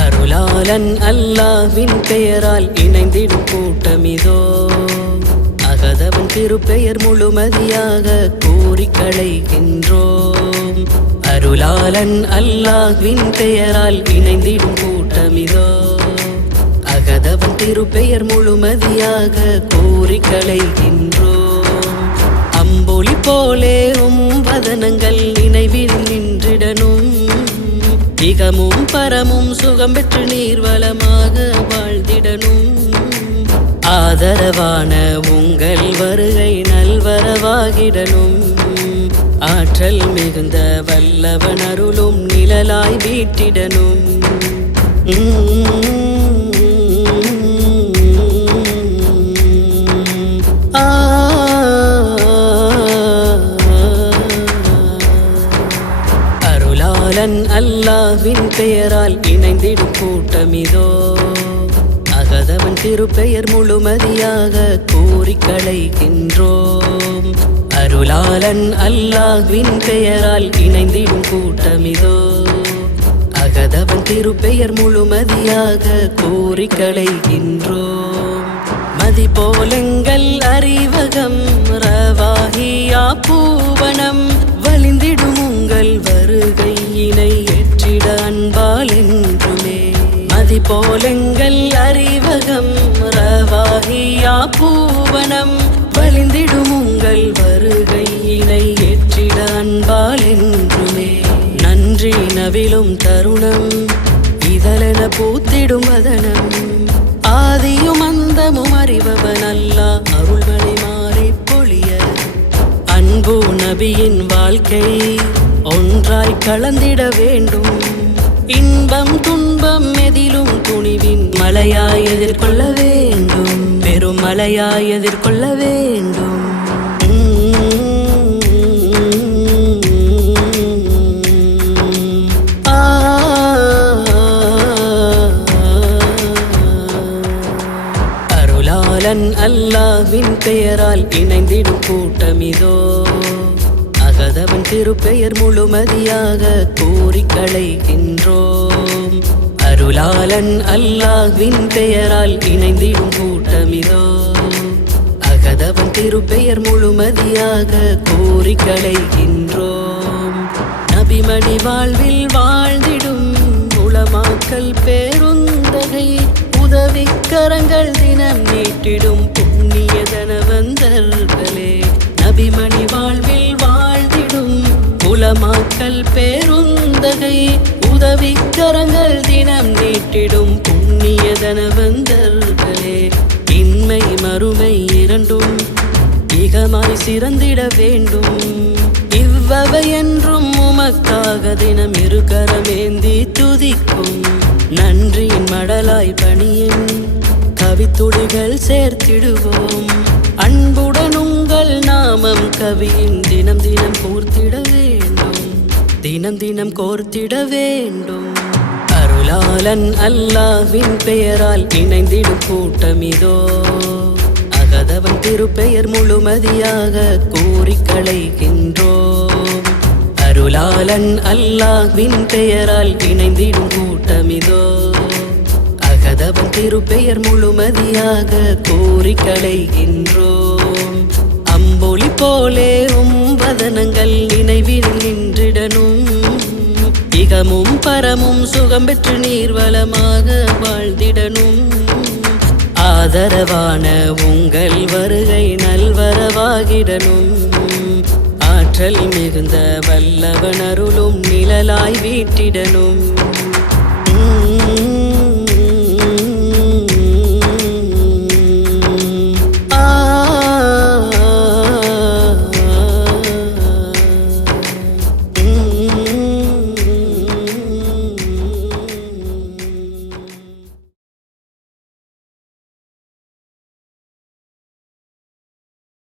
அருளாளன் அல்லாஹ்வின் பெயரால் இணைந்திடும் கூட்டமிதோ, அகதவன் திருப்பெயர் முழுமதியாக கூறி களைகின்றோம். அருளாளன் அல்லாஹ்வின் பெயரால் இணைந்திடும் கூட்டமிதோ, அகதவன் திருப்பெயர் முழுமதியாக கூறி களைகின்றோம். அம்பொலி போலே வதனங்கள் நினைவில் நின்றிடனும், இகமும் பரமும் சுகம் பெற்று நீர்வளமாக வாழ்ந்திடனும். ஆதரவான உங்கள் வருகை நல்வரவாகிடனும், ஆற்றல் மிகுந்த வல்லவன் அருளும் நிழலாய் வீட்டிடனும். அருளாளன் அல்லாஹ்வின் பெயரால் இணைந்திடும் கூட்டமிதோ, அகதவன் திருப்பெயர் முழுமதியாக கூறி களைகின்றோம். அருளாளன் அல்லாஹ்வின் பெயரால் இணைந்திடும் கூட்டமிதோ, அகதவன் திருப்பெயர் முழுமதியாக கூறி களைகின்றோம். மதி போலங்கள் அறிவகம் ரவாஹியா பூவனம், வலிந்திடும் உங்கள் வருகையினை ஏற்றிட அன்பால் என்றுமே. மதி போலங்கள் அறிவகம் ரவாஹியா பூவனம், வலிந்திடும் உங்கள் வருகையினை ஏற்றிட அன்பால் என்றுமே. நன்றி நவிலும் தருணம் இதழென பூத்திடும் வதனம், ஆதியும் அந்தமும் அறிபவன் அல்லாஹ் அருள்மணி மாறி பொழிய. அன்பு நபியின் வாழ்க்கை ஒன்றாய் கலந்திட வேண்டும், இன்பம் துன்பம் எதிலும் துணிவின் மலையாய் எதிர்கொள்ள வேண்டும், பெரும் மலையாய் எதிர்கொள்ள வேண்டும். அருளாளன் அல்லாஹ்வின் பெயரால் இணைந்திடும் கூட்டமிதோ, அகதவன் திருப்பெயர் முழுமதியாக கூறி களைகின்றோம். அருளாளன் அல்லாஹ்வின் பெயரால் இணைந்திடும் கூட்டமிதோ, அகதவன் திருப்பெயர் முழுமதியாக கூறி களைகின்றோம். நபிமணி வாழ்வில் வாழ்ந்திடும் உலமாக்கல் பேருந்தகை, உதவிக்கரங்கள் தினம் நீட்டிடும் புண்ணிய தனவந்தர்களே. நபிமணி வாழ்வில் வாழ்ந்திடும் உலமாக்கல் பேருந்தகை, உதவிக்கரங்கள் தினம் நீட்டிடும் புண்ணிய தனவந்தர்களே. இன்மை மறுமை இரண்டும் இகமாய் சிறந்திட வேண்டும், இவ்வவை என்றும் உமக்காக தினம் இருக்கரமேந்தி துதிக்கும். நன்றியின் மடலாய் பணியின் கவித்துளிகள் சேர்த்திடுவோம், அன்புடன் உங்கள் நாமம் கவியின் தினம் தினம் கோர்த்திட வேண்டும், தினம் தினம் கோர்த்திட வேண்டும். அருளாளன் அல்லாஹ்வின் பெயரால் இணைந்திடும் கூட்டமிதோ, அகதவன் திருப்பெயர் முழுமதியாக கூறி களைகின்றோம். அருளாளன் அல்லாஹ்வின் பெயரால் இணைந்திடும் கூட்டமிதோ, அகதவன் திருப்பெயர் முழுமதியாக கூறி களைகின்றோம். அம்பொலி போலே வதனங்கள் நினைவில் நின்றிடனும், இகமும் பரமும் சுகம் பெற்று நீர்வளமாக வாழ்ந்திடனும். ஆதரவான உங்கள் வருகை நல்வரவாகிடனும், ஆற்றல் மிகுந்த வல்லவன் அருளும் நிழலாய் வீட்டிடனும்.